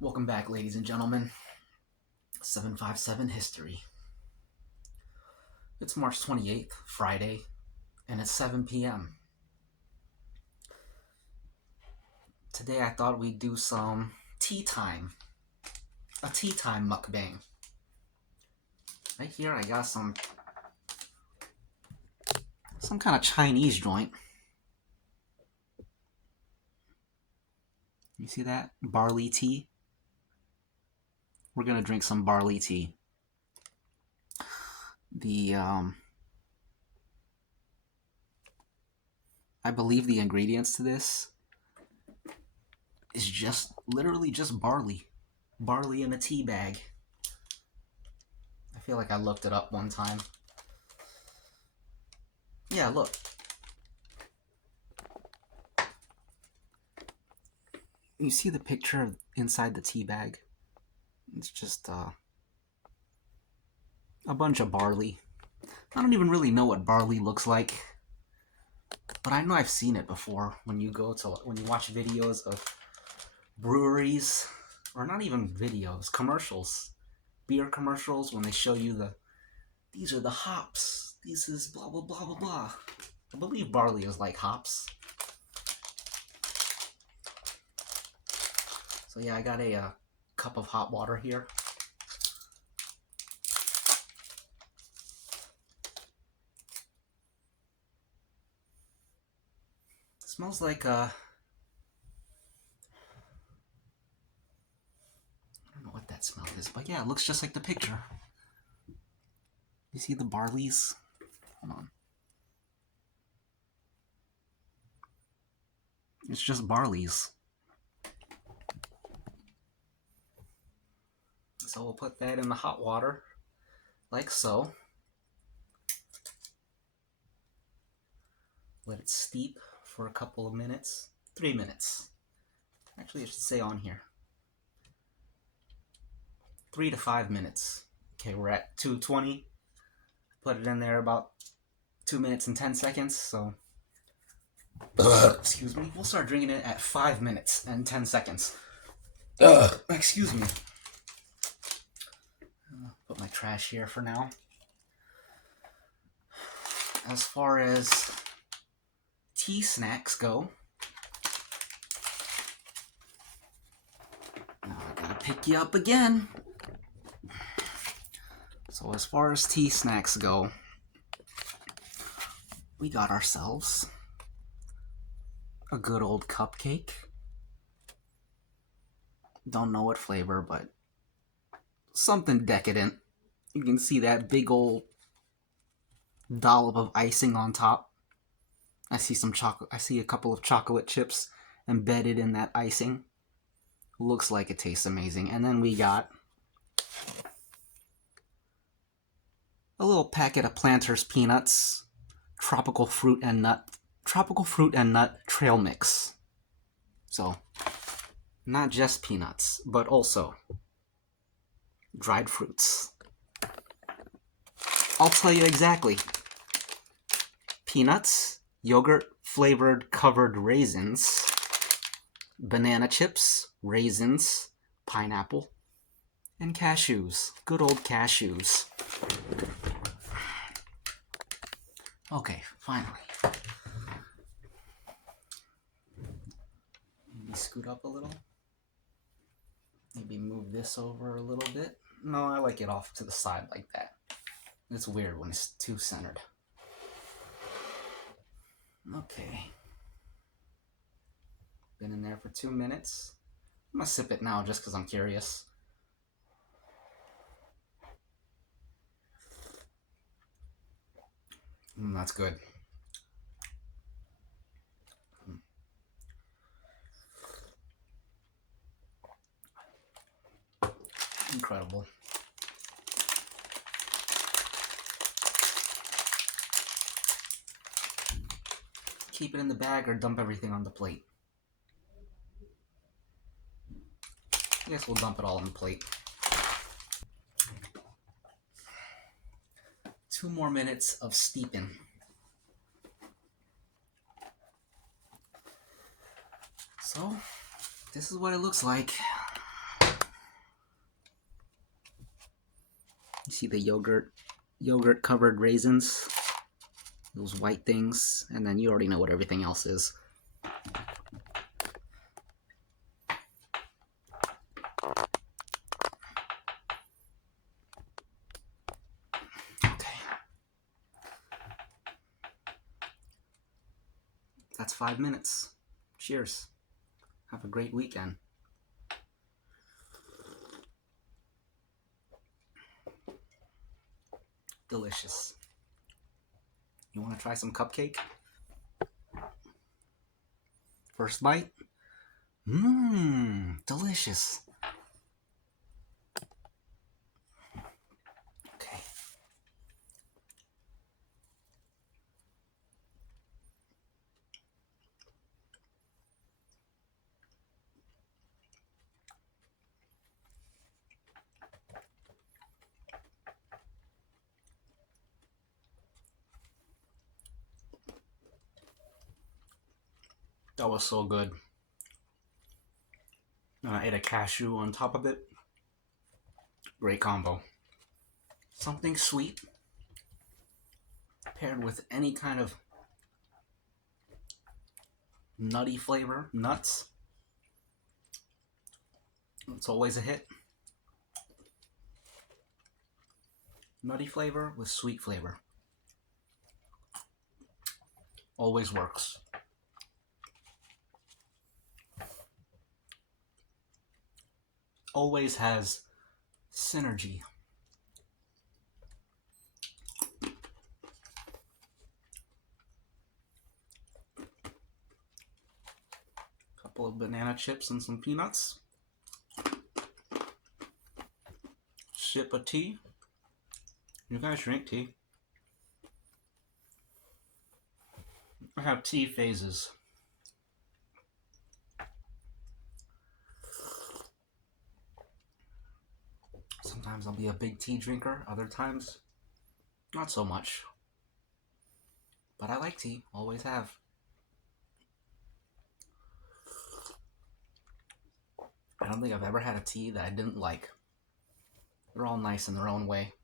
Welcome back, ladies and gentlemen. 757 History. It's March 28th, Friday, and it's 7 p.m. Today I thought we'd do some tea time. A tea time mukbang. Right here I got some kind of Chinese joint. You see that? Barley tea. We're gonna drink some barley tea. I believe the ingredients to this is literally just barley. Barley in a tea bag. I feel like I looked it up one time. Yeah, look. You see the picture inside the tea bag? It's just a bunch of barley. I don't even really know what barley looks like, but I know I've seen it before when you watch videos of breweries, or not even videos, commercials, beer commercials, when they show you these are the hops, this is blah blah blah blah blah. I believe barley is like hops. So yeah, I got a cup of hot water here. It smells like I don't know what that smell is, but yeah, it looks just like the picture. You see the barleys? Hold on. It's just barleys. So we'll put that in the hot water, like so. Let it steep for a couple of minutes. 3 minutes. Actually, I should say on here. 3 to 5 minutes. Okay, we're at 220. Put it in there about 2 minutes and 10 seconds, so... excuse me. We'll start drinking it at 5 minutes and 10 seconds. Excuse me. Put my trash here for now. As far as tea snacks go, now I gotta pick you up again. So as far as tea snacks go, we got ourselves a good old cupcake. Don't know what flavor, but something decadent. You can see that big old dollop of icing on top. I see some chocolate. I see a couple of chocolate chips embedded in that icing. Looks like it tastes amazing. And then we got a little packet of Planters peanuts, tropical fruit and nut trail mix. So, not just peanuts, but also dried fruits. I'll tell you exactly. Peanuts, yogurt-flavored covered raisins, banana chips, raisins, pineapple, and cashews. Good old cashews. Okay, finally. Maybe scoot up a little. Maybe move this over a little bit. No, I like it off to the side like that. It's weird when it's too centered. Okay. Been in there for 2 minutes. I'm gonna sip it now just because I'm curious. That's good. Incredible. Keep it in the bag or dump everything on the plate. I guess we'll dump it all on the plate. 2 more minutes of steeping. So, this is what it looks like. see the yogurt covered raisins, those white things, and then you already know what everything else is. Okay. That's 5 minutes. Cheers. Have a great weekend. Delicious. You want to try some cupcake? First bite? Mmm, delicious. Okay. That was so good. And I ate a cashew on top of it. Great combo. Something sweet paired with any kind of nutty flavor, nuts. It's always a hit. Nutty flavor with sweet flavor. Always works. Always has synergy. Couple of banana chips and some peanuts. Sip of tea. You guys drink tea? I have tea phases. Sometimes I'll be a big tea drinker, other times not so much. But I like tea, always have. I don't think I've ever had a tea that I didn't like. They're all nice in their own way.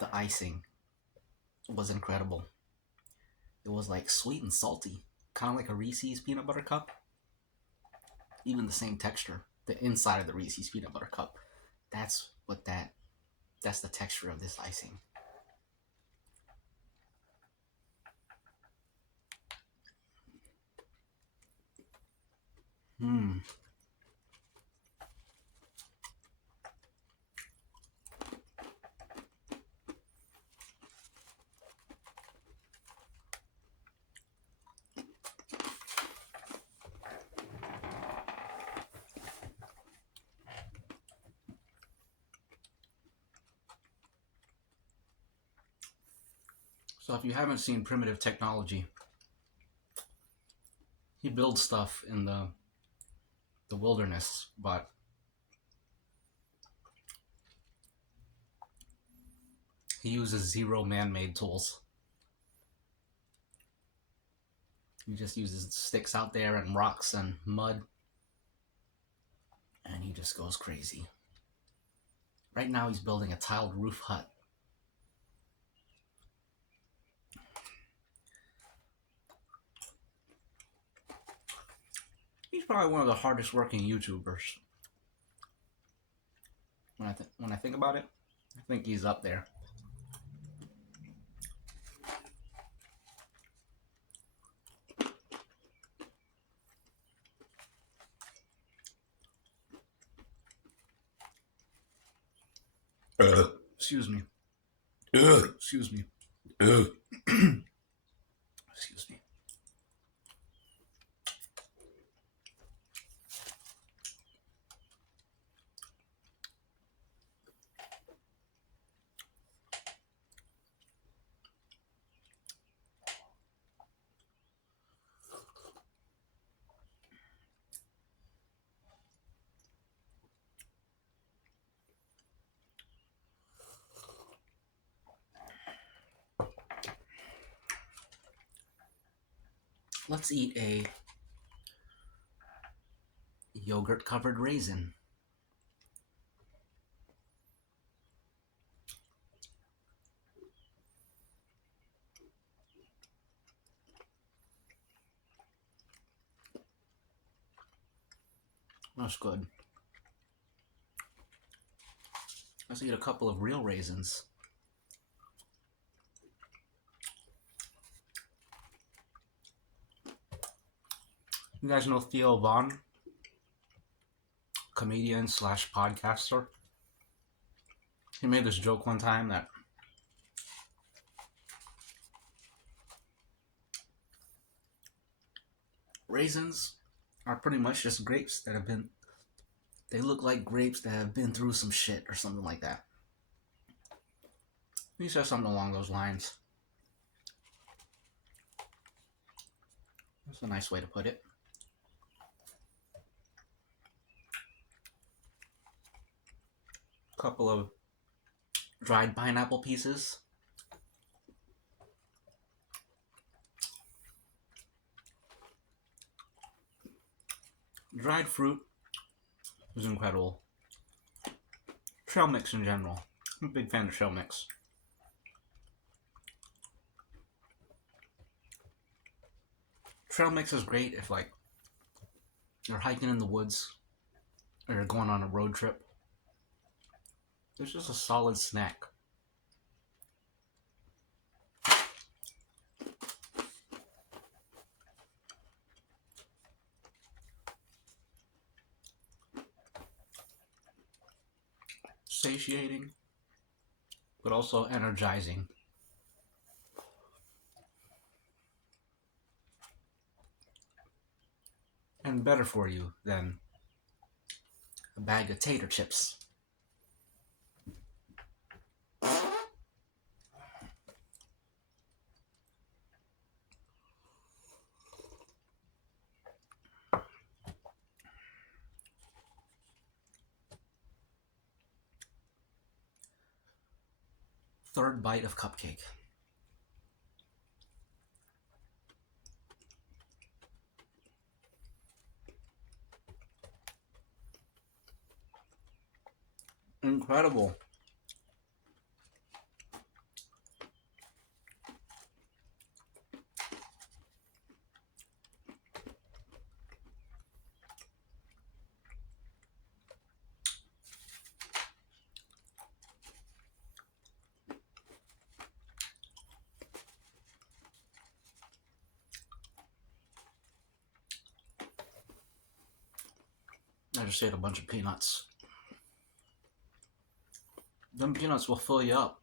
The icing was incredible. It was like sweet and salty, kind of like a Reese's peanut butter cup. Even the same texture, the inside of the Reese's peanut butter cup. That's the texture of this icing. So if you haven't seen Primitive Technology, he builds stuff in the wilderness, but he uses zero man-made tools. He just uses sticks out there and rocks and mud, and he just goes crazy. Right now he's building a tiled roof hut. He's probably one of the hardest working YouTubers. When I think about it, I think he's up there. Excuse me. Excuse me. Excuse me. Let's eat a yogurt covered raisin. That's good. Let's eat a couple of real raisins. You guys know Theo Vaughn, comedian slash podcaster? He made this joke one time that raisins are pretty much just grapes that have been, they look like grapes that have been through some shit or something like that. He said something along those lines. That's a nice way to put it. Couple of dried pineapple pieces. Dried fruit is incredible. Trail mix in general. I'm a big fan of trail mix. Trail mix is great if like you're hiking in the woods or you're going on a road trip. It's just a solid snack. Satiating, but also energizing. And better for you than a bag of tater chips. Third bite of cupcake. Incredible. I just ate a bunch of peanuts. Them peanuts will fill you up.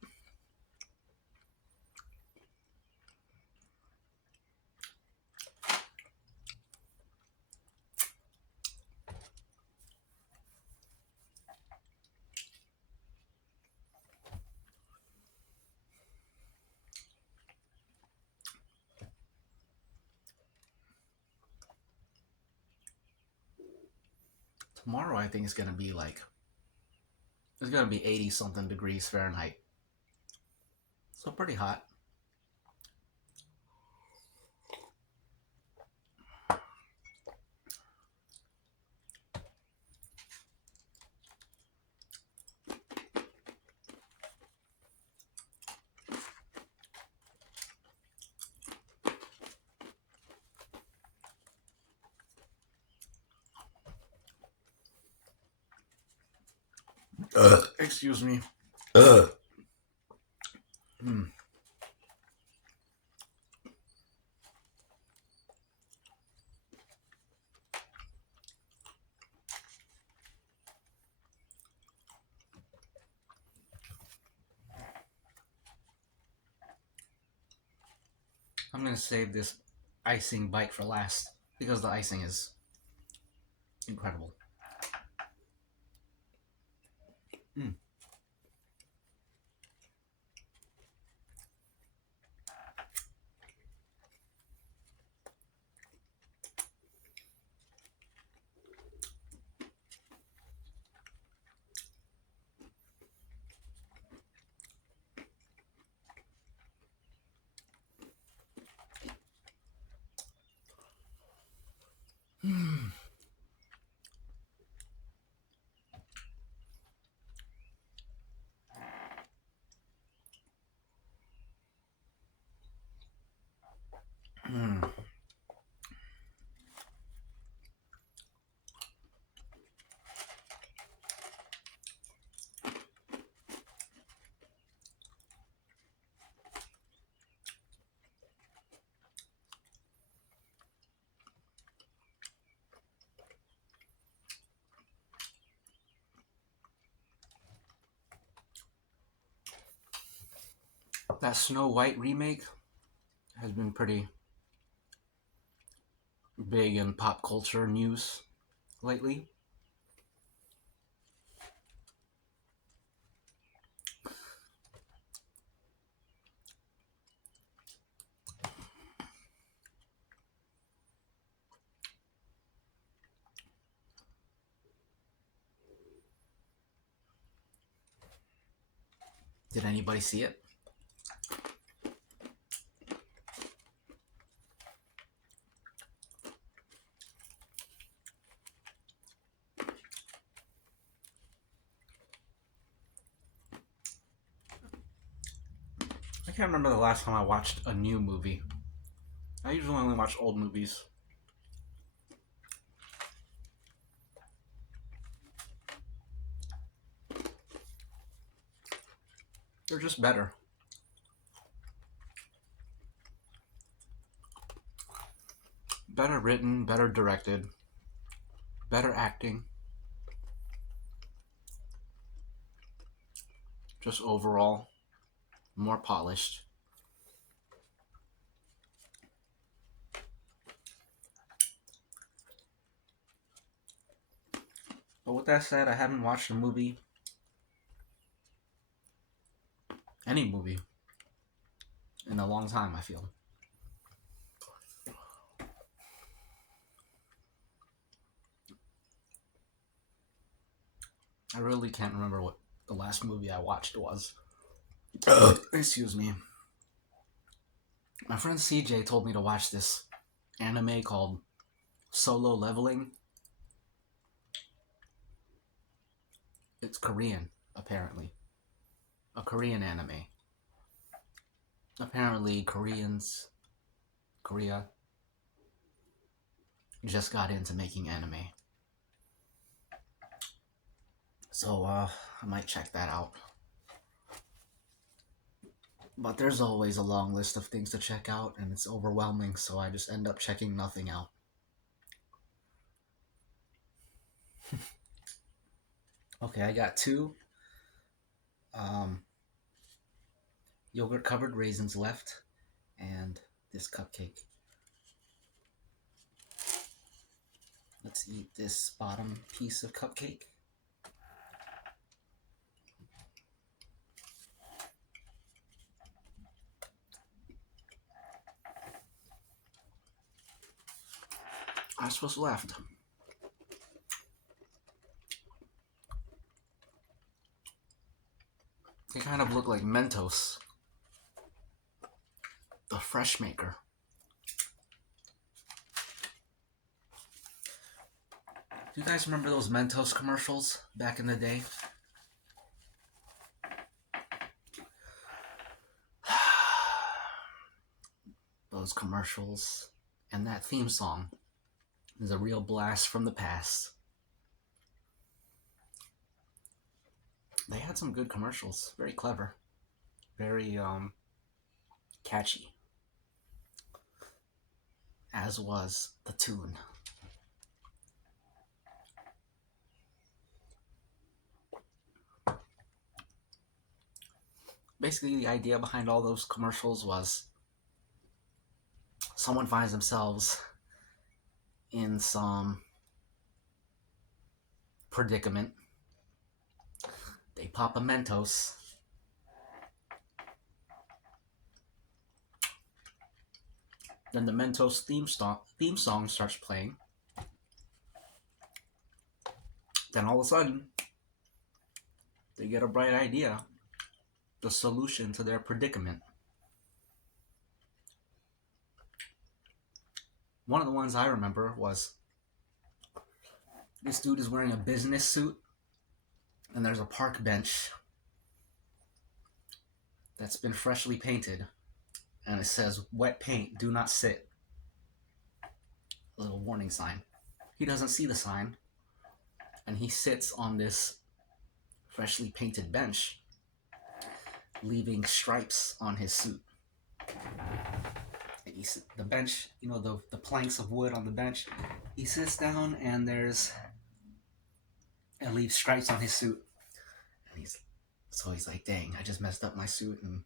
Tomorrow I think it's gonna be like, it's gonna be 80 something degrees Fahrenheit. So pretty hot. Excuse me. I'm gonna save this icing bite for last because the icing is incredible. Mm. That Snow White remake has been pretty big in pop culture news lately. Did anybody see it? I can't remember the last time I watched a new movie. I usually only watch old movies. They're just better. Better written, better directed, better acting. Just overall, more polished. But with that said, I haven't watched any movie, in a long time, I feel. I really can't remember what the last movie I watched was. Excuse me. My friend CJ told me to watch this anime called Solo Leveling. It's Korean, apparently. A Korean anime. Apparently, Korea, just got into making anime. So, I might check that out. But there's always a long list of things to check out, and it's overwhelming, so I just end up checking nothing out. Okay, I got two yogurt covered raisins left, and this cupcake. Let's eat this bottom piece of cupcake. That's what's left. They kind of look like Mentos, the fresh maker. Do you guys remember those Mentos commercials back in the day? Those commercials and that theme song is a real blast from the past. They had some good commercials, very clever, very catchy, as was the tune. Basically, the idea behind all those commercials was someone finds themselves in some predicament. They pop a Mentos. Then the Mentos theme song starts playing. Then all of a sudden, they get a bright idea, the solution to their predicament. One of the ones I remember was this dude is wearing a business suit, and there's a park bench that's been freshly painted, and it says, "Wet paint, do not sit." little warning sign. He doesn't see the sign, and he sits on this freshly painted bench, leaving stripes on his suit. And the bench, the planks of wood on the bench. He sits down, and leaves stripes on his suit. And he's like, dang, I just messed up my suit, and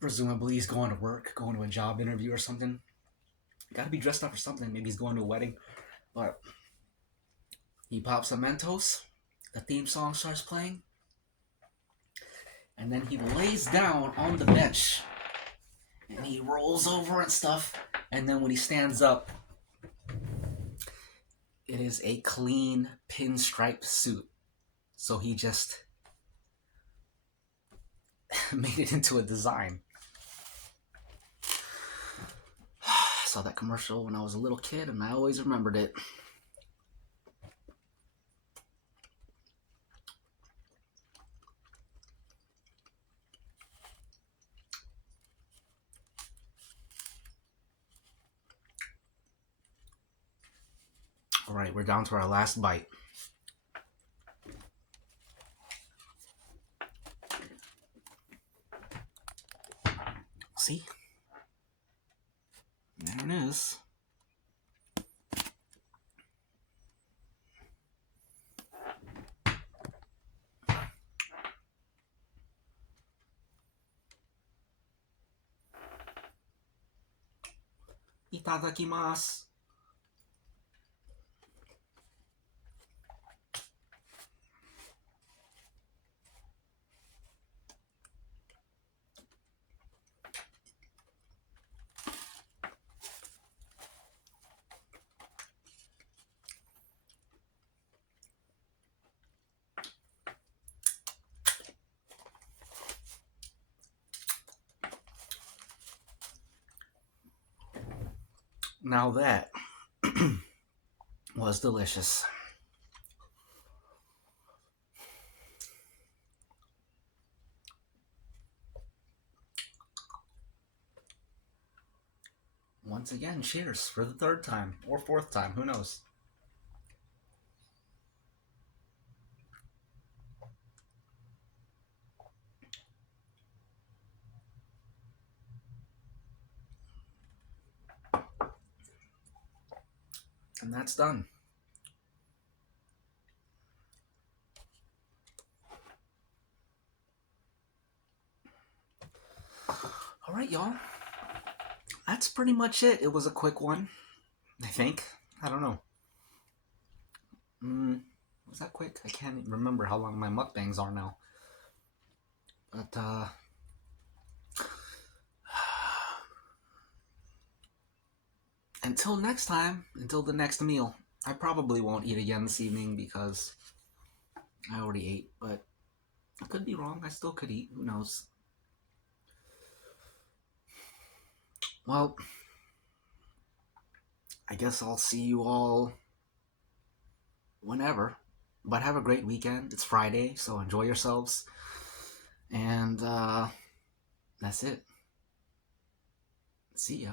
presumably he's going to work, going to a job interview or something. Got to be dressed up for something. Maybe he's going to a wedding. But he pops a Mentos. The theme song starts playing. And then he lays down on the bench. And he rolls over and stuff. And then when he stands up, it is a clean pinstripe suit. So he just made it into a design. I saw that commercial when I was a little kid, and I always remembered it. All right, we're down to our last bite. See? There it is. Itadakimasu. Now that was delicious. Once again, cheers for the third time or fourth time, who knows? And that's done. All right, y'all. That's pretty much it. It was a quick one, I think. I don't know. Was that quick? I can't even remember how long my mukbangs are now. But, until next time, until the next meal. I probably won't eat again this evening because I already ate, but I could be wrong. I still could eat. Who knows? Well, I guess I'll see you all whenever. But have a great weekend. It's Friday, so enjoy yourselves. And that's it. See ya.